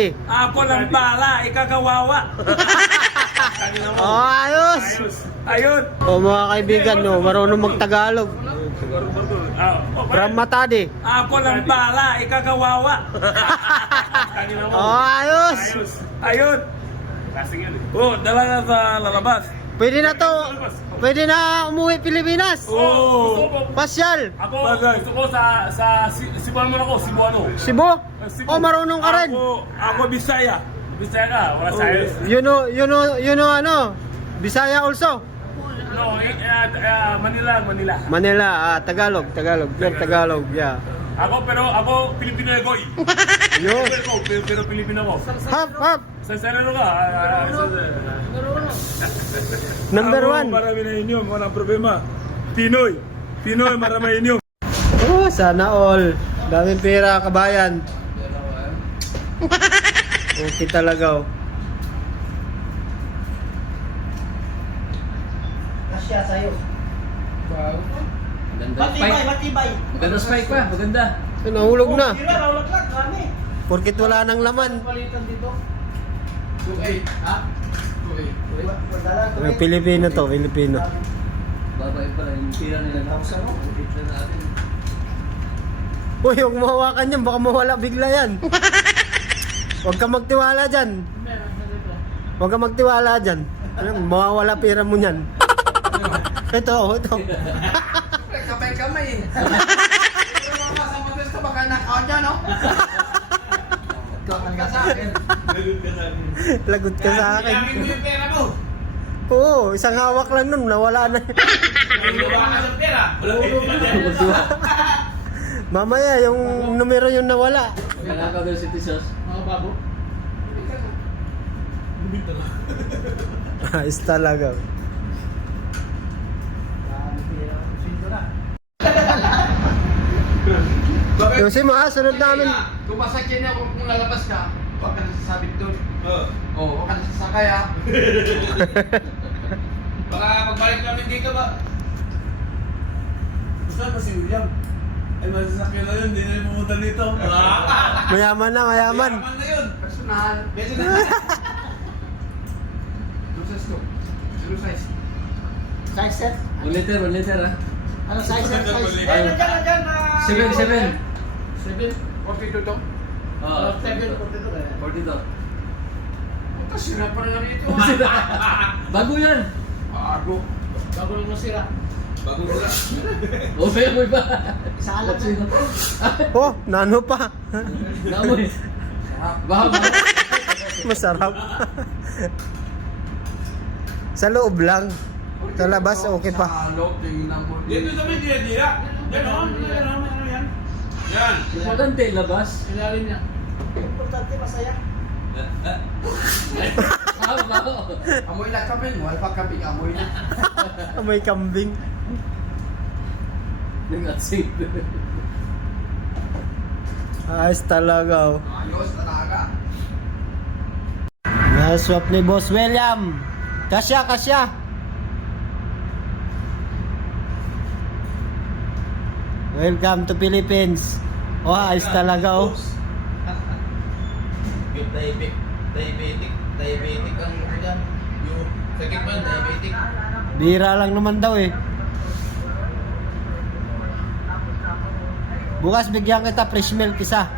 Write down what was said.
Matade. Ako lang bala, ikakawawa. Oh, ayos. Ayun. O mga kaibigan, no, marunong magtagalog. From Matade. Ako lang bala, ikakawawa. Oh, ayos. Ayun. Oh, dala na sa lalabas. Pwede na to. Pwede na umuwi Pilipinas. Oh. Pasyal. Ako, gusto ko sa Cebuano man ako, Cebuano. Cebu. Oh, marunong ka rin. Ako Bisaya. Bisaya ka, wala sayos. You know ano? Bisaya also. No, Manila. Manila, Tagalog. Pure Tagalog, yeah. Ako Pilipino ako eh. Yun. Pero Pilipino ako. Hop. Sa sarili ka. Number Ako, 1. marami na inyong, walang problema. Pinoy, marami inyong. Oh, sana all. Daming pera, kabayan. Okay talaga, oh. Kasya sa'yo. Matibay. Maganda spike pa, maganda. Eh, nahulog na. Sira, naulag lang, kami. Porkit wala nang laman. Palitan dito. 2-8, ha? 2-8. Pilipino to, Pilipino. Babay pala yung tira nila. Tapos ano? Picture natin. Uy, huwag mahawakan yan, baka mawala bigla yan. Huwag ka magtiwala dyan. Huwag ka magtiwala dyan. Mawawala pera mo yan. Ito. Kamay eh. Pero mga kasamatis ka baka knock-out dyan, no? Kaman ka sa akin. Lagot ka sa akin. Bilangin mo yung pera mo. Oo, isang hawak lang nun, nawala na. Wala ka sa pera. Mamaya, yung numero yung nawala. Kanakaw daw si Tisos. Mga babo. Ayos talaga. Yung si Ma, sunod namin. Kung masakyan niya kung lalabas ka, huwag ka nasasabit doon. Oo, huwag ka nasasakay ha. Baka pagbalik namin dito ba? Saan ba si William? Ay, masasakyan na yun, hindi na yung pumunta dito. Mayaman na, mayaman. Yaman na yun. Personal. Beso na. Anong size ko? Zero size. Size set? 1 liter ha? Ano size set? Size. Nandiyan. 7. 7? 42 to? Oo. 7, 42 kaya. 42. Tapos sira pa na rito. Bago yan. Bago lang masira. Bago wala. Uy ba? Sa alam na. Oh, nano pa. Namoy. Bago. Masarap. Sa loob lang. Sa labas, okay pa. Sa loob, tingnan mo. Dito sa may dira-dira. Yan o. Yan. Importante, labas. Ilalim niya. Importante, masaya. Bago. Amoy na kambing. Wala pa kambing, amoy na. May kambing. Nag-atsig. Ayos talaga, oh. Ayos talaga. Naswap ni Boss William. Kasya. Welcome to Philippines. Oh, ayos talaga, oh. Yung diabetic ang ano dyan. Yung sakit mo yun, diabetic. Bira lang naman daw, eh. Bukas bigyan kita fresh milk isa.